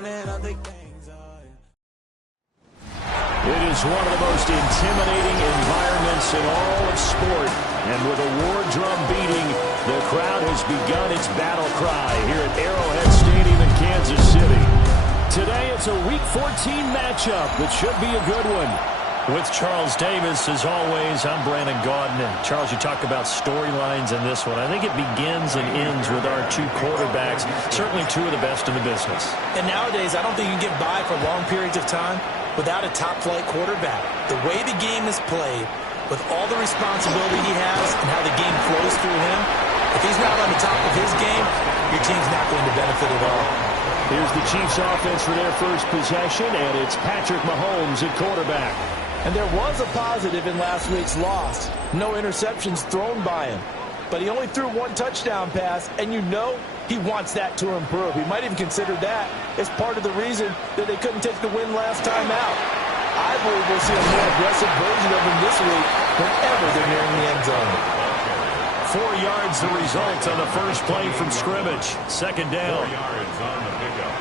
finding other things. It is one of the most intimidating environments in all of sport. And with a war drum beating, the crowd has begun its battle cry here at Arrowhead Stadium in Kansas City. Today it's a Week 14 matchup that should be a good one. With Charles Davis, as always, I'm Brandon Gaudin. And Charles, you talk about storylines in this one. I think it begins and ends with our two quarterbacks, certainly two of the best in the business. And nowadays, I don't think you can get by for long periods of time without a top-flight quarterback. The way the game is played, with all the responsibility he has and how the game flows through him, if he's not on the top of his game, your team's not going to benefit at all. Here's the Chiefs offense for their first possession, and it's Patrick Mahomes at quarterback. And there was a positive in last week's loss. No interceptions thrown by him. But he only threw one touchdown pass, and you know he wants that to improve. He might even consider that as part of the reason that they couldn't take the win last time out. I believe we'll see a more aggressive version of him this week whenever they're nearing the end zone. 4 yards the result on the first play from scrimmage. Second down. 4 yards on the pickup.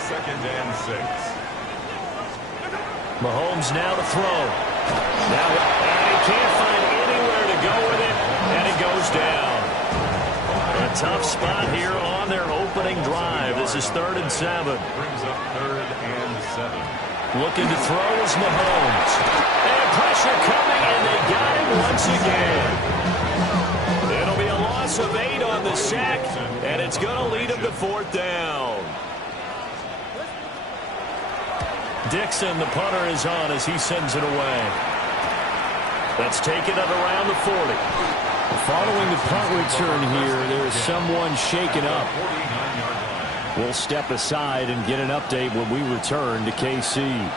Second and 6. Mahomes now to throw. Now, and he can't find anywhere to go with it, and it goes down. A tough spot here on their opening drive. This is 3rd and 7. Brings up 3rd and 7. Looking to throw is Mahomes. And pressure coming, and they got him once again. It'll be a loss of 8 on the sack, and it's going to lead him to 4th down. Dixon, the punter, is on as he sends it away. Let's take it at around the 40. Following the punt return here, there is someone shaken up. We'll step aside and get an update when we return to KC. On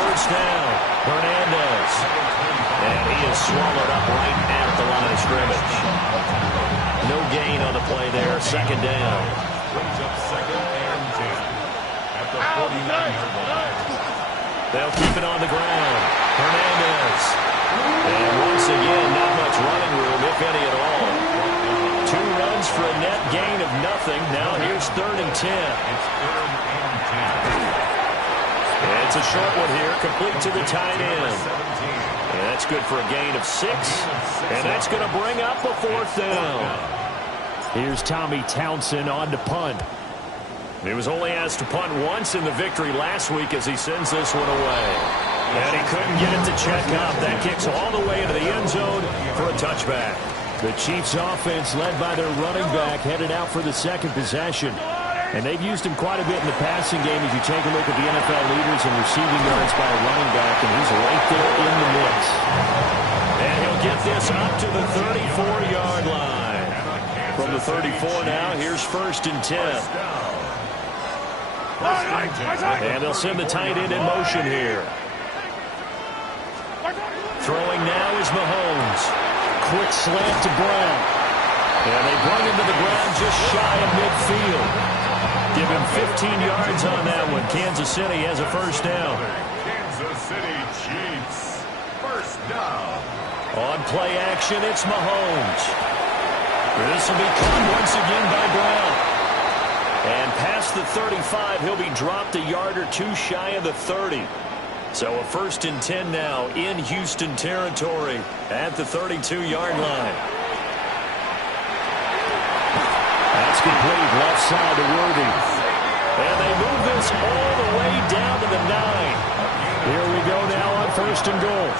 first down, Hernandez. And he is swallowed up right at the line of scrimmage. No gain on the play there, second down. Brings up 2nd and 10 at the 49-yard line. They'll keep it on the ground. Hernandez. And once again, not much running room, if any at all. 2 runs for a net gain of nothing. Now here's 3rd and 10. It's 3rd and 10. It's a short one here, complete to the tight end. And that's good for a gain of 6. And that's going to bring up a 4th down. Here's Tommy Townsend on to punt. He was only asked to punt once in the victory last week as he sends this one away. And he couldn't get it to check up. That kicks all the way into the end zone for a touchback. The Chiefs offense, led by their running back, headed out for the second possession. And they've used him quite a bit in the passing game as you take a look at the NFL leaders in receiving yards by a running back, and he's right there in the mix. And he'll get this up to the 34-yard line. From the 34 now, here's 1st and 10. And they'll send the tight end in motion here. Throwing now is Mahomes. Quick slant to Brown. And they bring him to the ground just shy of midfield. Give him 15 yards on that one. Kansas City has a first down. Kansas City Chiefs. First down. On play action, it's Mahomes. This will be caught once again by Brown. And past the 35, he'll be dropped a yard or 2 shy of the 30. So a 1st and 10 now in Houston territory at the 32-yard line. That's complete, left side to Worthy. And they move this all the way down to the 9. Here we go now on 1st and goal.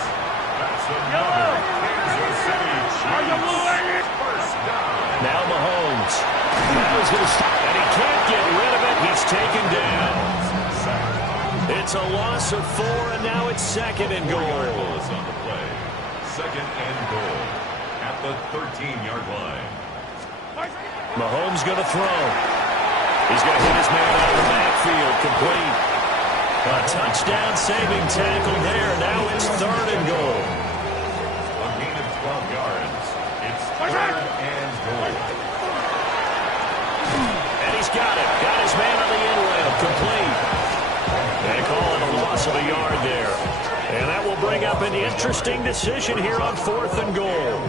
That's another Kansas City Chiefs. First down. Now Mahomes. Now he's going to stop, and he can't get rid of it. He's taken down. It's a loss of 4, and now it's 2nd and goal. On the play. 2nd and goal at the 13-yard line. Mahomes going to throw. He's going to hit his man out of the backfield. Complete. A touchdown-saving tackle there. Now it's 3rd and goal. A gain of 12 yards. It's 3rd and goal. And he's got it. Got his man on the end rail. Complete. They call it a loss of a yard there. And that will bring up an interesting decision here on 4th and goal.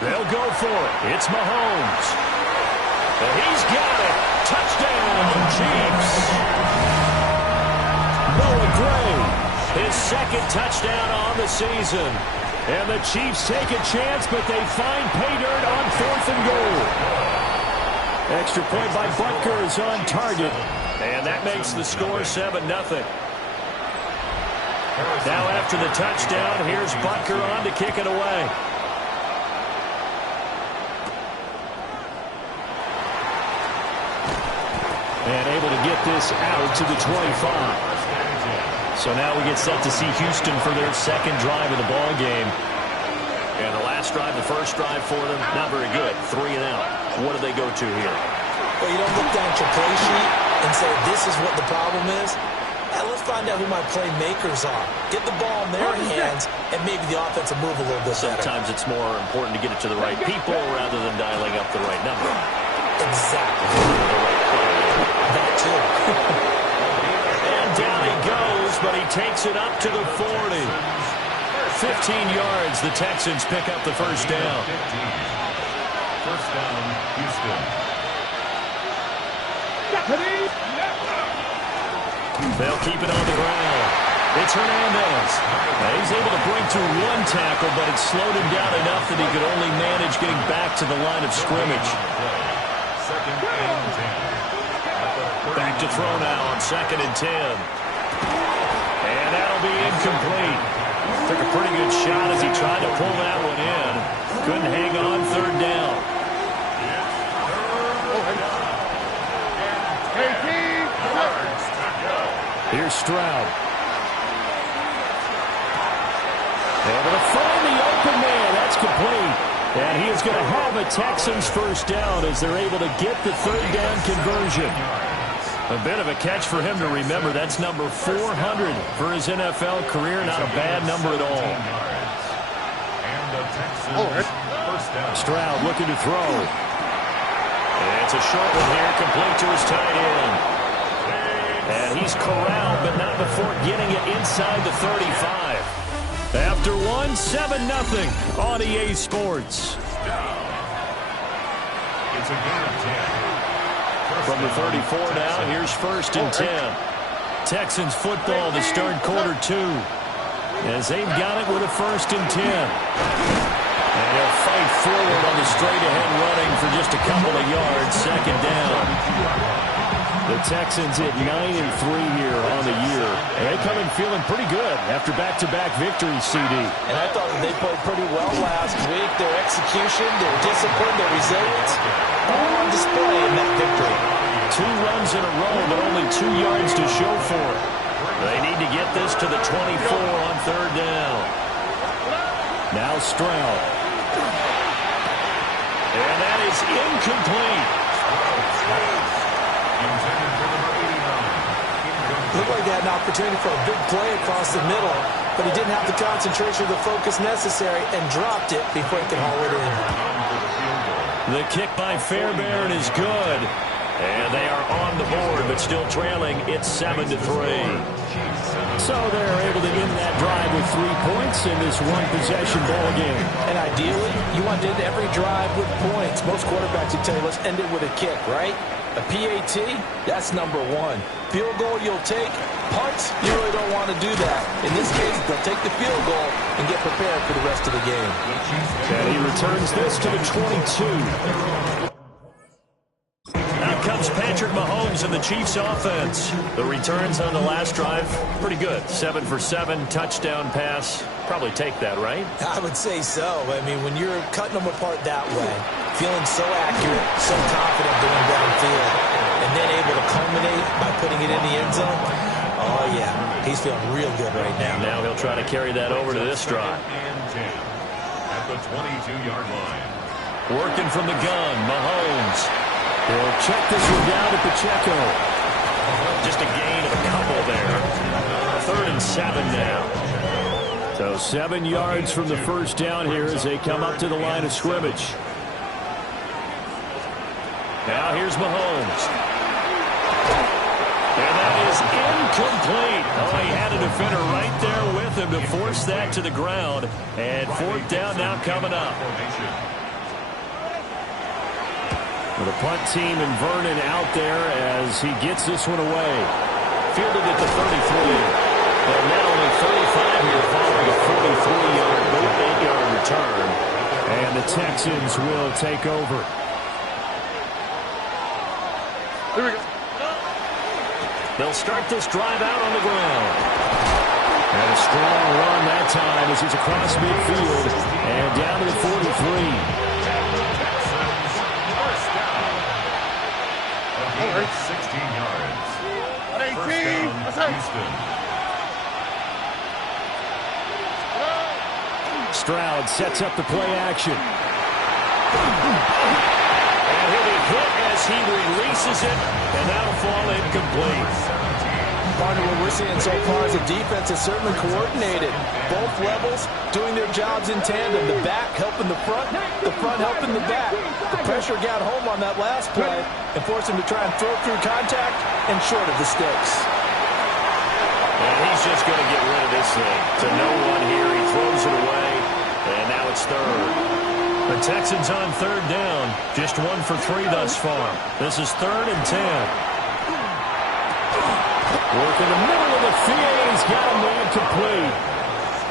They'll go for it. It's Mahomes. And he's got it. Touchdown, Chiefs. Noah Gray, his second touchdown on the season. And the Chiefs take a chance, but they find pay dirt on 4th and goal. Extra point by Butker is on target. And that makes the score 7-0. Now after the touchdown, here's Butker on to kick it away. And able to get this out to the 25. So now we get set to see Houston for their second drive of the ball game. And the last drive, the first drive for them, not very good. 3 and out. What do they go to here? Well, you don't look down at your play sheet and say, this is what the problem is. Now let's find out who my playmakers are. Get the ball in their hands, and maybe the offense will move a little bit better. Sometimes it's more important to get it to the right people rather than dialing up the right number. Exactly. The right player. That too. And down he goes, but he takes it up to the 40. 15 yards, the Texans pick up the first down. First down, Houston. They'll keep it on the ground. It's Hernandez. He's able to break through 1 tackle, but it slowed him down enough that he could only manage getting back to the line of scrimmage. Second and 10. Back to throw now on 2nd and 10. And that'll be incomplete. Took a pretty good shot as he tried to pull that one in. Couldn't hang on 3rd down. Here's Stroud. Able to find the open man. That's complete. And he is going to have a Texans first down as they're able to get the 3rd down conversion. A bit of a catch for him to remember. That's number 400 for his NFL career. Not a bad number at all. And the Texans first down. Stroud looking to throw. And it's a short one here, complete to his tight end. And he's corralled, but not before getting it inside the 35. After one, 7-0 on EA Sports. It's a gain of 10. From the 34 now, here's 1st and 10. Texans football to start quarter 2. As they've got it with a 1st and 10. And he'll fight forward on the straight-ahead running for just a couple of yards, 2nd down. The Texans at 9-3 here on the year. And they come in feeling pretty good after back-to-back victories, CD. And I thought that they played pretty well last week. Their execution, their discipline, their resilience, all on display in that victory. 2 runs in a row, but only 2 yards to show for it. They need to get this to the 24 on 3rd down. Now Stroud. And that is incomplete. Looked like they had an opportunity for a big play across the middle, but he didn't have the concentration or the focus necessary and dropped it before he could haul it in. The kick by Fairbairn is good. And they are on the board, but still trailing. It's 7-3. So they're able to end that drive with 3 points in this one-possession ball game. And ideally, you want to end every drive with points. Most quarterbacks would tell you, let's end it with a kick, right? A PAT, that's number 1. Field goal you'll take. Punts, you really don't want to do that. In this case, they'll take the field goal and get prepared for the rest of the game. And he returns this to the 22. Out comes Patrick Mahomes and the Chiefs offense. The returns on the last drive, pretty good. 7 for 7, touchdown pass. Probably take that, right? I would say so. I mean, when you're cutting them apart that way, feeling so accurate, so confident going downfield, and then able to culminate by putting it in the end zone, oh, yeah, he's feeling real good right now. Now he'll try to carry that over to this drive. And 10 at the 22-yard line. Working from the gun, Mahomes. He'll check this one down to Pacheco. Just a gain of a couple there. 3rd and 7 now. So 7 yards from the first down here as they come up to the line of scrimmage. Now here's Mahomes. And that is incomplete. Oh, he had a defender right there with him to force that to the ground. And fourth down now coming up. The punt team and Vernon out there as he gets this one away. Fielded at the 33. And now only 35 here following a 43-yard, 8-yard return. And the Texans will take over. Here we go. They'll start this drive out on the ground. And a strong run that time as he's across midfield and down to the 43. 16 yards. First down, Houston. Stroud sets up the play action. And he'll be hit as he releases it, and that'll fall incomplete. Partner, what we're seeing so far is the defense is certainly coordinated. Both levels doing their jobs in tandem. The back helping the front helping the back. The pressure got home on that last play and forced him to try and throw through contact and short of the sticks. And he's just going to get rid of this thing. To no one here. He throws it away, and now it's third. The Texans on third down. Just 1 for 3 thus far. This is 3rd and 10. Work in the middle of the field. He's got a man complete.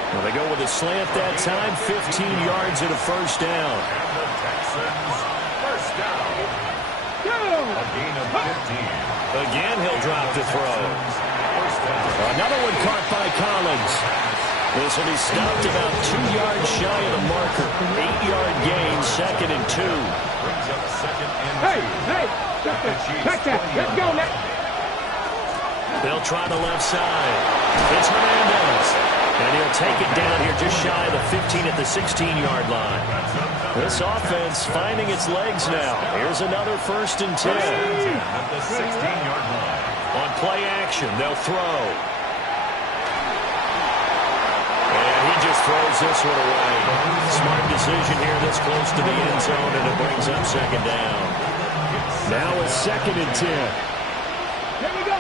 Well, they go with a slant that time. 15 yards and a first down. And the Texans, first down. A gain of 15. Again, he'll drop to throw. First down. Another one caught by Collins. This will be stopped about 2 yards shy of the marker. 8-yard gain, 2nd and 2. Brings up 2nd and 2. Hey, check that. Let's go, Nick. They'll try the left side. It's Hernandez. And he'll take it down here just shy of the 15 at the 16-yard line. This offense finding its legs now. Here's another 1st and 10. At the 16-yard line. On play action, they'll throw. And he just throws this one away. Smart decision here this close to the end zone, and it brings up 2nd down. Now it's 2nd and 10. Here we go.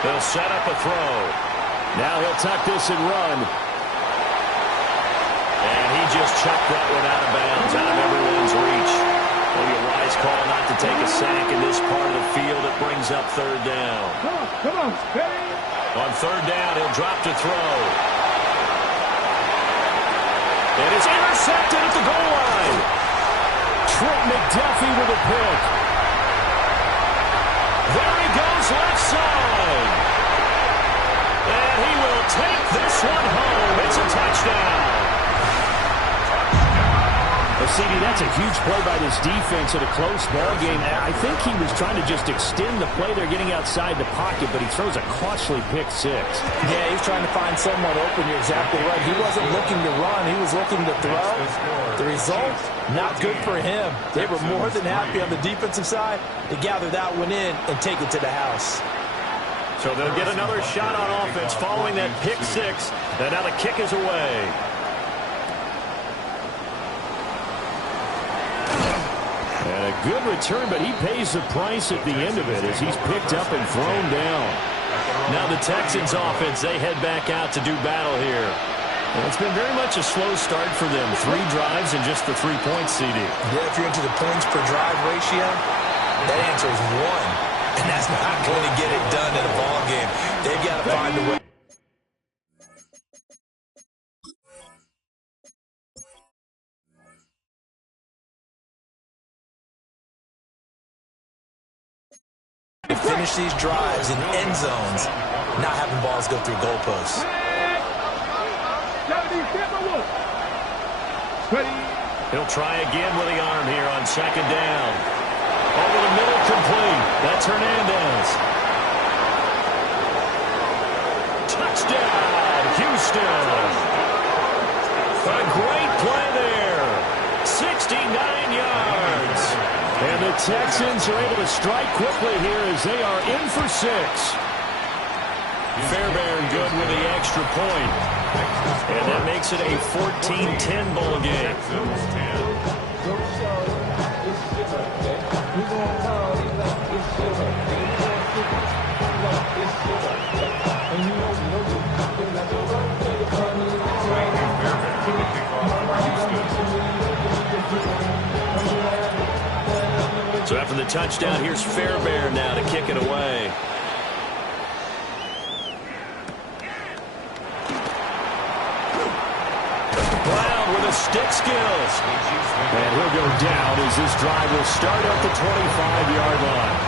They'll set up a throw. Now he'll tuck this and run. And he just chucked that one out of bounds, out of everyone's reach. Maybe a wise call not to take a sack in this part of the field. It brings up 3rd down. Come on. On 3rd down, he'll drop to throw. And it's intercepted at the goal line. Trent McDuffie with a pick. There he goes, left side. And he will take this one home. It's a touchdown. Well, CD, that's a huge play by this defense in a close ball game. I think he was trying to just extend the play. They're getting outside the pocket, but he throws a costly pick 6. Yeah, he's trying to find someone open. You're exactly right. He wasn't looking to run. He was looking to throw. The result, not good for him. They were more than happy on the defensive side to gather that one in and take it to the house. So they'll get another shot on offense following that pick 6. And now the kick is away. And a good return, but he pays the price at the end of it as he's picked up and thrown down. Now the Texans offense, they head back out to do battle here. And it's been very much a slow start for them. 3 drives and just the 3 points, CD. Yeah, if you're into the points per drive ratio, that answer is 1. And that's not going to get it done in a ball game. They've got to find a way. To finish these drives in end zones, not having balls go through goalposts. He'll try again with the arm here on 2nd down. Over the middle, complete. That's Hernandez. Touchdown, Houston. A great play there. 69 yards. And the Texans are able to strike quickly here as they are in for 6. Fairbairn good with the extra point. And that makes it a 14-10 ball game. for the touchdown. Here's Fairbairn now to kick it away. Brown with the stick skills. And he'll go down as this drive will start at the 25-yard line.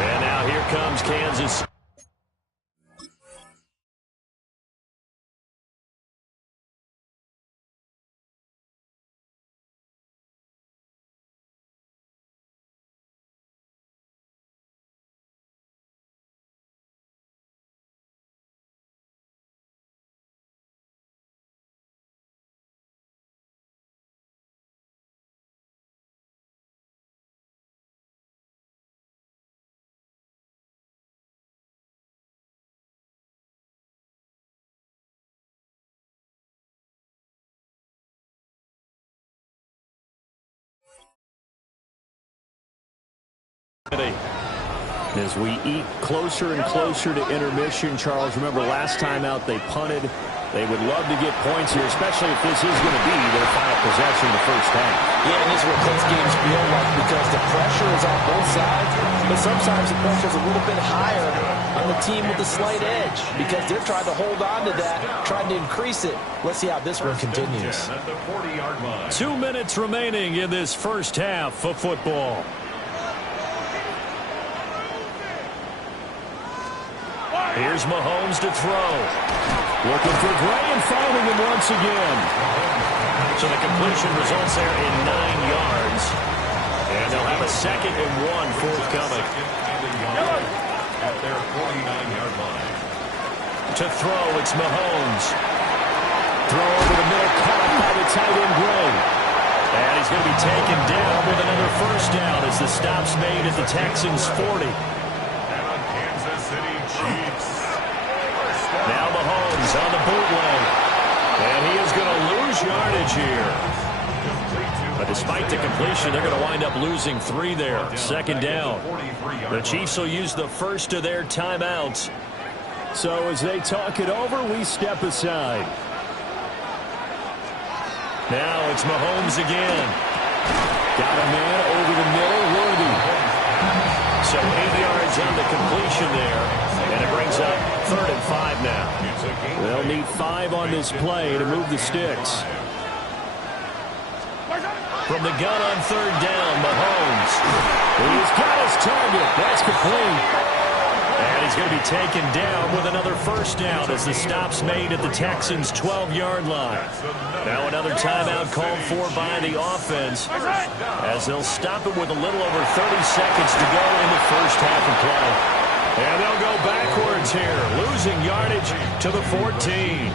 And now here comes Kansas. As we eat closer and closer to intermission, Charles, remember last time out they punted. They would love to get points here, especially if this is going to be their final possession of the first half. Yeah, and this is what close games feel like because the pressure is on both sides, but sometimes the pressure is a little bit higher on the team with the slight edge because they're trying to hold on to that, trying to increase it. Let's see how this one continues. 2 minutes remaining in this first half of football. Here's Mahomes to throw. Looking for Gray and finding him once again. So the completion results there in 9 yards. And they'll have a 2nd and 1 forthcoming. At their 49-yard line. To throw, it's Mahomes. Throw over the middle, caught by the tight end Gray. And he's going to be taken down with another first down as the stop's made at the Texans' 40. Now Mahomes on the bootleg. And he is going to lose yardage here. But despite the completion, they're going to wind up losing 3 there. 2nd down. The Chiefs will use the first of their timeouts. So as they talk it over, we step aside. Now it's Mahomes again. Got a man over the middle, Worthy. So 8 yards on the completion there. And it brings up 3rd and 5 now. They'll need 5 on this play to move the sticks. From the gun on 3rd down, Mahomes. He's got his target. That's complete. And he's going to be taken down with another first down as the stop's made at the Texans' 12-yard line. Now another timeout called for by the offense as they'll stop it with a little over 30 seconds to go in the first half of play. And they'll go backwards here, losing yardage to the 14.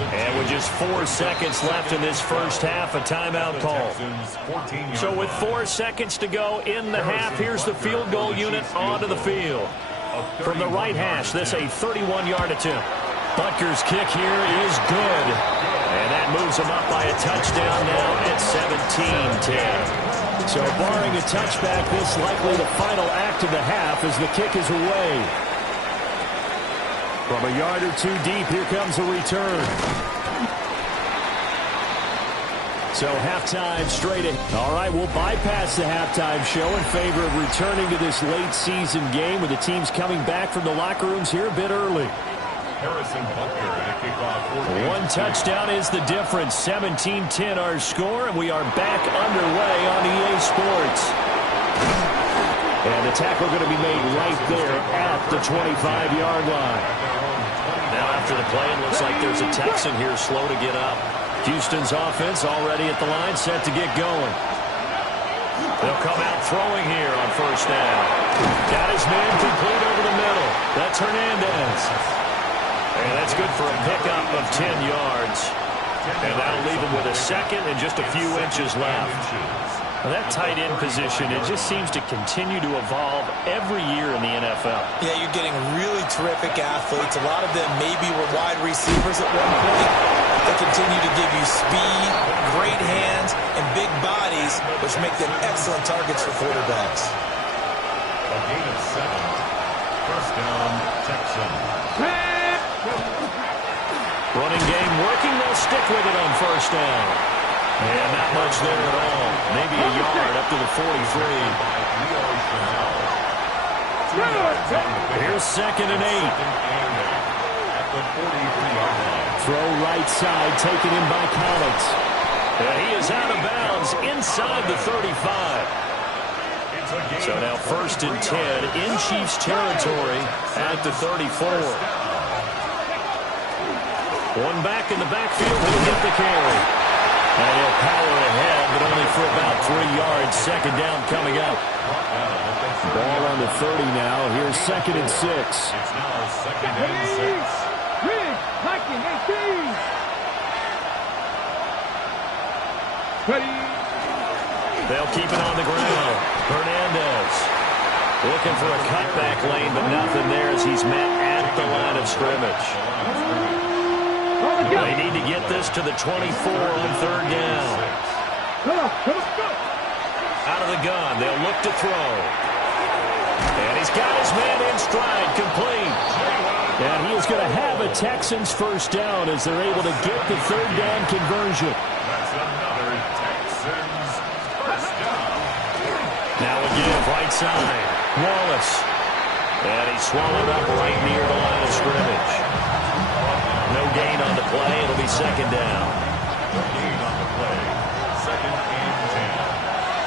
And with just 4 seconds left in this first half, a timeout call. So with 4 seconds to go in the half, here's the field goal unit onto the field. From the right hash, this a 31-yard attempt. Butker's kick here is good. And that moves him up by a touchdown now at 17-10. So barring a touchback, this likely the final act of the half as the kick is away. From a yard or 2 deep, here comes a return. So halftime straight ahead. All right, we'll bypass the halftime show in favor of returning to this late season game with the teams coming back from the locker rooms here a bit early. Harrison Butker to kick off. 1 touchdown is the difference. 17-10 our score, and we are back underway on EA Sports. And the tackle going to be made right there at the 25-yard line. Now after the play, it looks like there's a Texan here slow to get up. Houston's offense already at the line, set to get going. They'll come out throwing here on first down. Got his man complete over the middle. That's Hernandez. And that's good for a pickup of 10 yards. And that'll leave him with a 2nd and just a few inches left. Now that tight end position, it just seems to continue to evolve every year in the NFL. Yeah, you're getting really terrific athletes. A lot of them maybe were wide receivers at one point. They continue to give you speed, great hands, and big bodies, which make them excellent targets for quarterbacks. A gain of 7. First down, Texans. Running game working. They'll stick with it on first down. And not much there at all. Maybe a yard up to the 43. Here's 2nd and 8. At the 43-yard line. Throw right side, taken in by Collins. And he is out of bounds inside the 35. So now 1st and 10 in Chiefs territory at the 34. One back in the backfield will get the carry. And he'll power ahead, but only for about 3 yards. 2nd down coming up. Ball on the 30 now. Here's 2nd and 6. It's now 2nd and 6. Rig, hiking, 18. Ready. They'll keep it on the ground. Hernandez looking for a cutback lane, but nothing there as he's met at the line of scrimmage. They need to get this to the 24 on 3rd down. Come on, go. Out of the gun, they'll look to throw. And he's got his man in stride, complete. And he is going to have a Texans 1st down as they're able to get the 3rd down conversion. That's another Texans 1st down. Now again, right side, Wallace. And he's swallowed up right near the line of scrimmage. No gain on the play. It'll be 2nd down. No gain on the play. 2nd and 10.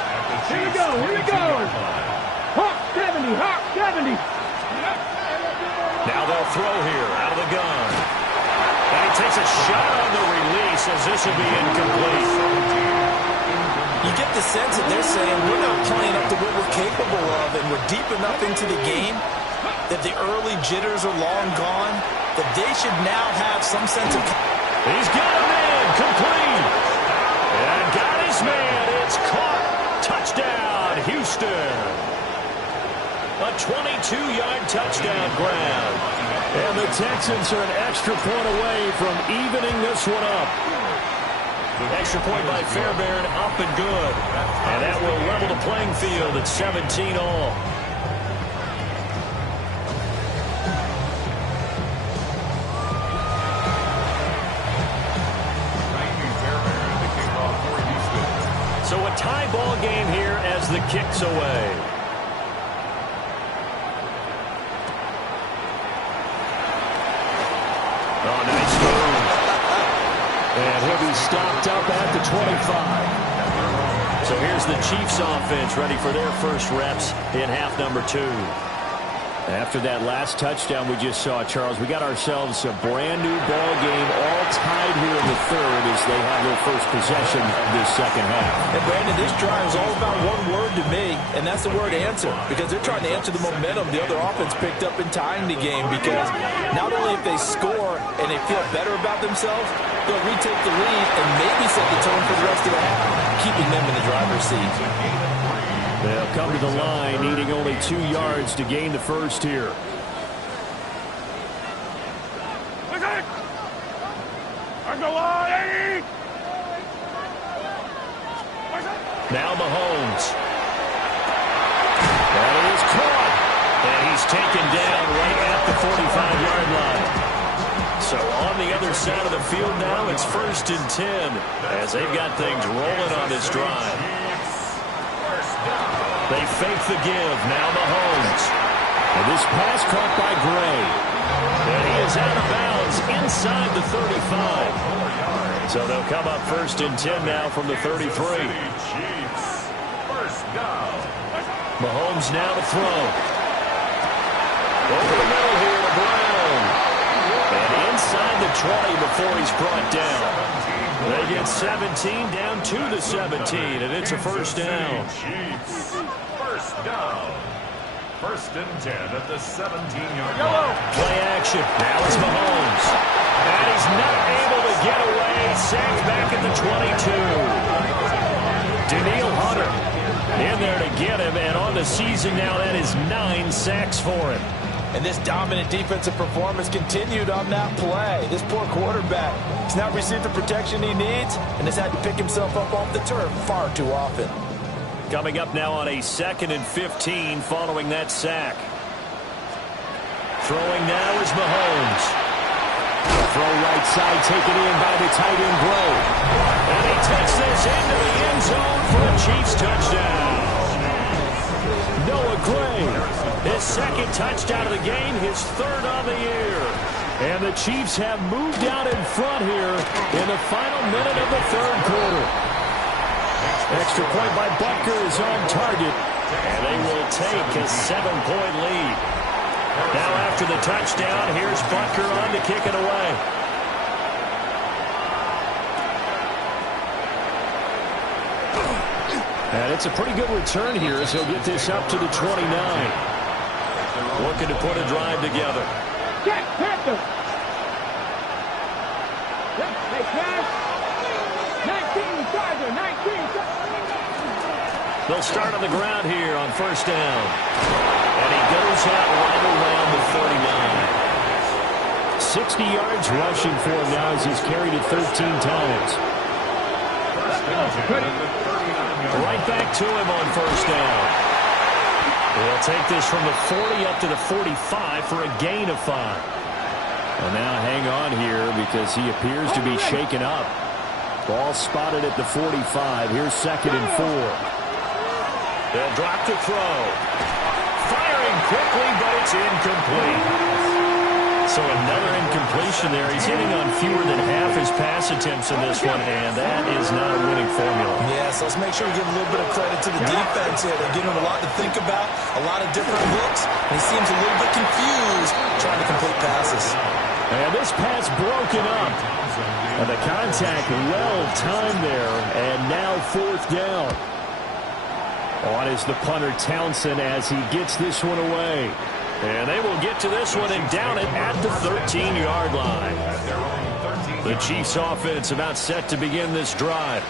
At the Here we Chiefs' go, here we go. 22-yard line. Hawk 70, Hawk 70. Now they'll throw here out of the gun. And he takes a shot on the release as this will be incomplete. You get the sense that they're saying we're not playing up to what we're capable of, and we're deep enough into the game that the early jitters are long gone, that they should now have some sense of... He's got a man, complete. And got his man. It's caught. Touchdown, Houston. A 22-yard touchdown grab. And the Texans are an extra point away from evening this one up. Extra point by Fairbairn, up and good. And that will level the playing field at 17 all. So a tie ball game here as the kick's away. Oh, nice move. And he'll be stopped up at the 25. So here's the Chiefs offense ready for their first reps in half number 2. After that last touchdown we just saw, Charles, we got ourselves a brand new ball game, all tied here in the 3rd as they have their first possession of this 2nd half. And Brandon, this drive is all about one word to me, and that's the word answer, because they're trying to answer the momentum the other offense picked up in tying the game, because not only if they score and they feel better about themselves, they'll retake the lead and maybe set the tone for the rest of the half, keeping them in the driver's seat. They'll come to the line, needing only 2 yards to gain the first here. Now Mahomes. That is caught. And he's taken down right at the 45-yard line. So on the other side of the field now, it's 1st and 10 as they've got things rolling on this drive. They fake the give. Now Mahomes. And this pass caught by Gray. And he is out of bounds inside the 35. So they'll come up 1st and 10 now from the 33. Chiefs, 1st down. Mahomes now to throw. Over the middle here to Brown. And inside the 20 before he's brought down. They get 17 down to the 17, and it's a 1st down. Chiefs, 1st down. 1st and 10 at the 17-yard line. Play action. Now it's Mahomes. And he's not able to get away. Sacked back at the 22. Daniil Hunter in there to get him, and on the season now, that is 9 sacks for him. And this dominant defensive performance continued on that play. This poor quarterback has not received the protection he needs and has had to pick himself up off the turf far too often. Coming up now on a 2nd and 15 following that sack. Throwing now is Mahomes. throw right side taken in by the tight end Gray. And he takes this into the end zone for a Chiefs touchdown. Noah Gray, his second touchdown of the game, his third on the year. And the Chiefs have moved out in front here in the final minute of the third quarter. Extra point by Butker is on target. And they will take a 7-point lead. Now after the touchdown, here's Butker on to kick it away. And it's a pretty good return here as he'll get this up to the 29. Looking to put a drive together. Jack Panther. Hey, Cash. 19 Tiger, 19. They'll start on the ground here on first down. And he goes out right around the 49. 60 yards rushing for him now as he's carried it 13 times. Right back to him on first down. They'll take this from the 40 up to the 45 for a gain of 5. And now hang on here because he appears to be shaken up. Ball spotted at the 45. Here's 2nd and 4. They'll drop to throw. Firing quickly, but it's incomplete. So another incompletion there. He's hitting on fewer than half his pass attempts in this one, and that is not a winning formula. Yes, let's make sure we give a little bit of credit to the defense here. They're giving him a lot to think about, a lot of different looks, and he seems a little bit confused trying to complete passes. And this pass broken up. And the contact well timed there, and now 4th down. On is the punter Townsend as he gets this one away. And they will get to this one and down it at the 13-yard line. The Chiefs offense about set to begin this drive.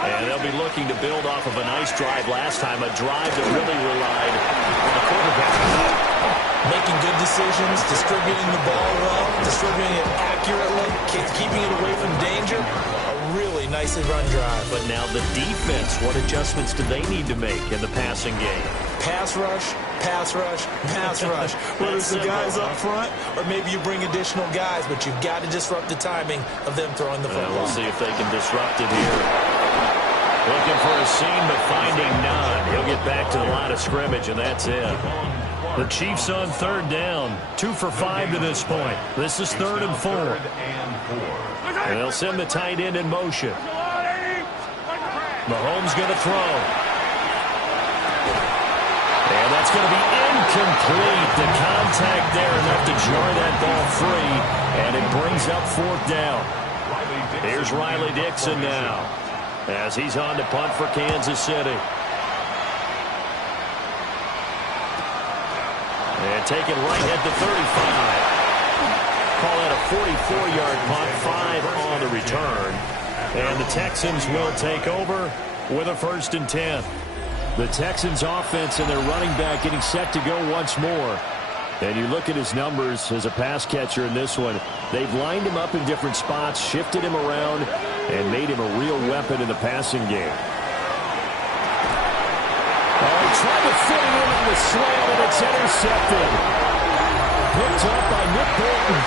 And they'll be looking to build off of a nice drive last time, a drive that really relied on the quarterback. Making good decisions, distributing the ball well, distributing it accurately, keeping it away from danger. A really nicely run drive. But now the defense, what adjustments do they need to make in the passing game? Pass rush, pass rush, pass rush. Whether it's the guys up front or maybe you bring additional guys, but you've got to disrupt the timing of them throwing the football. We'll see if they can disrupt it here. Looking for a seam, but finding none. He'll get back to the line of scrimmage, and that's it. The Chiefs on 3rd down. 2 for 5 to this point. This is 3rd and 4. And they'll send the tight end in motion. Mahomes going to throw. And that's going to be incomplete. The contact there enough to jar that ball free. And it brings up 4th down. Here's Riley Dixon now as he's on to punt for Kansas City. And taken right at the 35. Call that a 44-yard punt, 5 on the return. And the Texans will take over with a 1st and 10. The Texans offense and their running back getting set to go once more. And you look at his numbers as a pass catcher in this one. They've lined him up in different spots, shifted him around, and made him a real weapon in the passing game. Oh, he tried to fit it in on the slam, and it's intercepted. Picked up by Nick Bolton.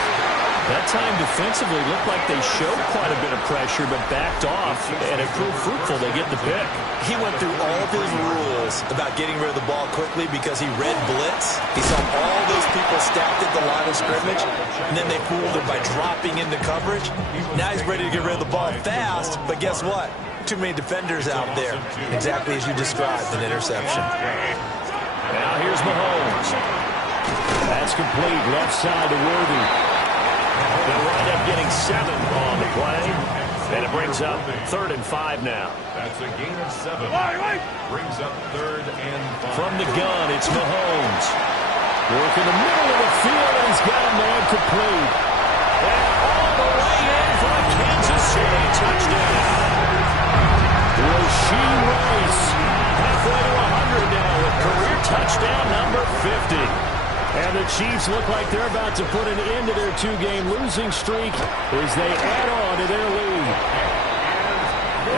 That time defensively looked like they showed quite a bit of pressure, but backed off, and it proved fruitful. They get the pick. He went through all of his rules about getting rid of the ball quickly because he read blitz. He saw all those people stacked at the line of scrimmage, and then they fooled him by dropping into coverage. Now he's ready to get rid of the ball fast, but guess what? Too many defenders out there. Exactly as you described, an interception. Now here's Mahomes. That's complete. Left side to Worthy. They'll wind up getting 7 on the play. And it brings up 3rd and 5 now. That's a gain of 7. Brings up 3rd and 5. From the gun, it's Mahomes. Working the middle of the field, and he's got a man complete. And all the way in for a Kansas City touchdown. Rasheed Rice, halfway to 100 now with career touchdown number 50. And the Chiefs look like they're about to put an end to their 2-game losing streak as they add on to their lead.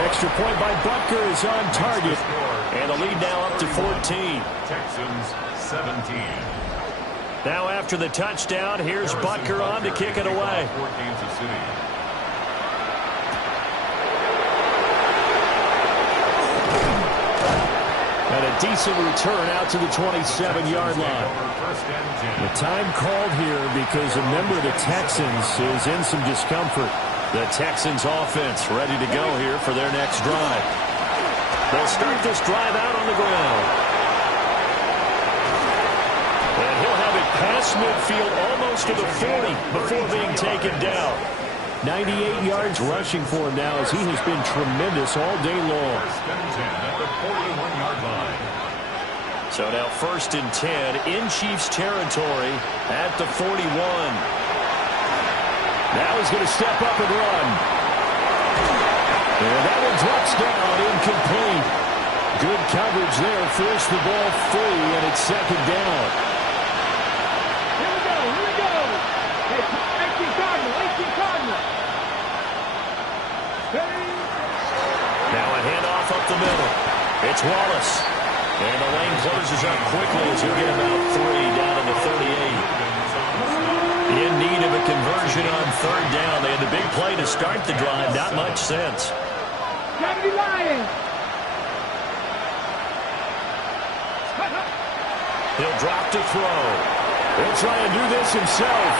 Extra point by Butker is on target. And the lead now up to 14. Texans 17. Now after the touchdown, here's Butker on to kick it away. For Kansas City. And a decent return out to the 27-yard line. The time called here because a member of the Texans is in some discomfort. The Texans offense ready to go here for their next drive. They'll start this drive out on the ground. And he'll have it past midfield almost to the 40 before being taken down. 98 yards rushing for him now as he has been tremendous all day long. First and 10 at the 41-yard line. So now 1st and 10 in Chiefs territory at the 41. Now he's going to step up and run. And that one drops down, incomplete. Good coverage there, forced the ball free, and it's 2nd down. Here we go. Hey, 18 Cardinal. Now a handoff up the middle. It's Wallace. And the lane closes up quickly as he'll get about 3 down to the 38. In need of a conversion on 3rd down. They had the big play to start the drive. Not much sense. Gotta be lying. He'll drop to throw. He'll try and do this himself.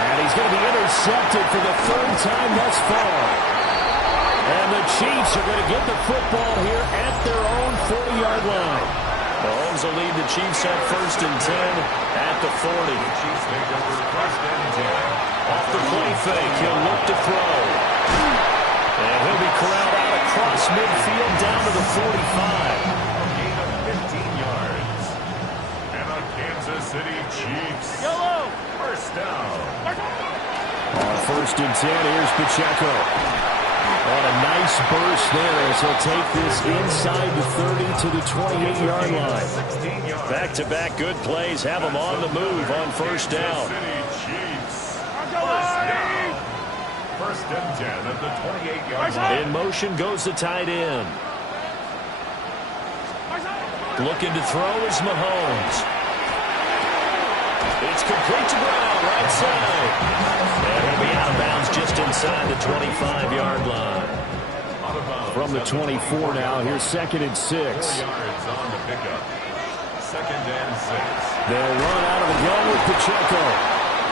And he's going to be intercepted for the 3rd time thus far. And the Chiefs are going to get the football here at their own 40-yard line. Mahomes will lead the Chiefs at 1st and 10 at the 40. The Chiefs take over 1st and 10. Off the play fake, he'll look to throw. And he'll be corralled out across midfield down to the 45. A gain of 15 yards. And the Kansas City Chiefs. First down. On 1st and 10, here's Pacheco. On a nice burst there as he'll take this inside the 30 to the 28-yard line. Back-to-back good plays have him on the move on 1st down. First and 10 at the 28-yard line. In motion goes the tight end. Looking to throw is Mahomes. It's complete to Brown, right side. And he'll be out of bounds just inside the 25-yard line. From the 24 now, here's 2nd and 6. 4 yards on the pickup. 2nd and 6. They'll run out of the gun with Pacheco.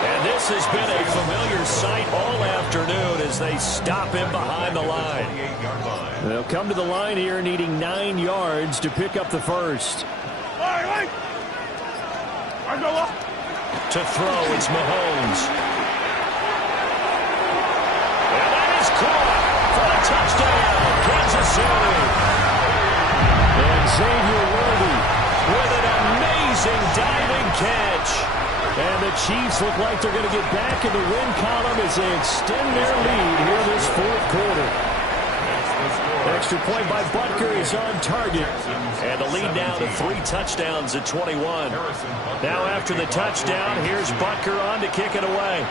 And this has been a familiar sight all afternoon as they stop him behind the line. 28-yard line. They'll come to the line here needing 9 yards to pick up the first. To throw, it's Mahomes. And that is caught for a touchdown, Kansas City. And Xavier Worthy with an amazing diving catch. And the Chiefs look like they're going to get back in the win column as they extend their lead here this 4th quarter. Extra point by Butker is on target. And the lead now to 3 touchdowns at 21. Now after the touchdown, here's Butker on to kick it away.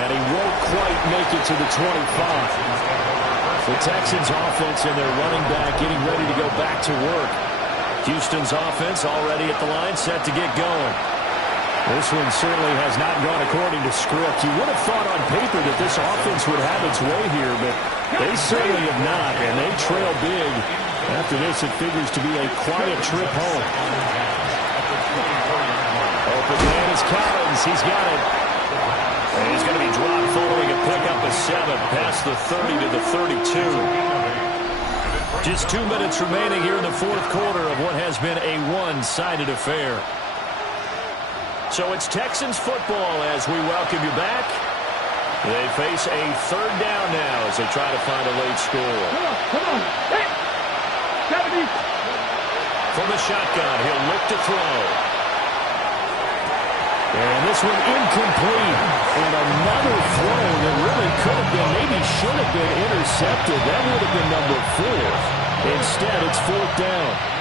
And he won't quite make it to the 25. The Texans offense and their running back getting ready to go back to work. Houston's offense already at the line, set to get going. This one certainly has not gone according to script. You would have thought on paper that this offense would have its way here, but they certainly have not, and they trail big. After this, it figures to be a quiet trip home. Open man is Collins. He's got it. And he's going to be dropped following a pickup of 7 past the 30 to the 32. Just 2 minutes remaining here in the 4th quarter of what has been a one-sided affair. So it's Texans football as we welcome you back. They face a 3rd down now as they try to find a late score. Come on. Hey. 70. From the shotgun, he'll look to throw. And this one incomplete. And another throw that really could have been, maybe should have been intercepted. That would have been number 4. Instead, it's 4th down.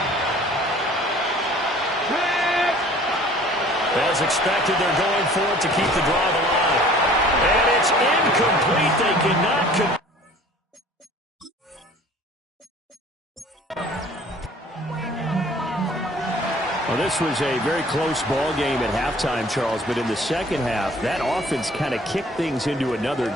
As expected, they're going for it to keep the drive alive. And it's incomplete. They cannot. Well, this was a very close ball game at halftime, Charles, but in the second half, that offense kind of kicked things into another